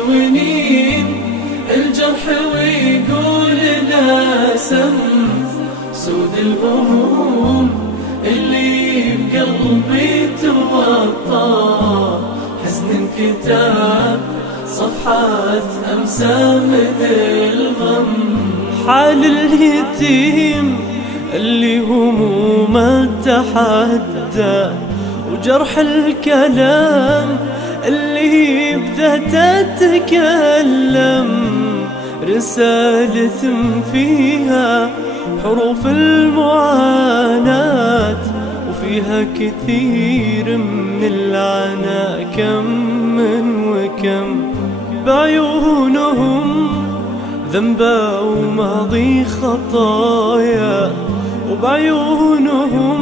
ونين الجرح ويقول لا سم، سود الهموم اللي بقلبي توطى، حزن كتاب صفحات أمسى مدى الغم. حال اليتيم اللي همومه تحدى، وجرح الكلام اللي بذاته تكلم، رسالة فيها حروف المعاناة، وفيها كثير من العناء، كم من وكم. بعيونهم ذنبا وماضي خطايا، وبعيونهم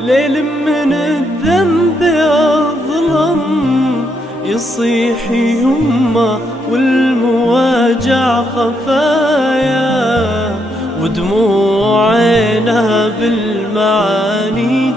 ليل من الذنب أظلم، يصيح يمه والمواجع خفايا، ودموع عينها بالمعاني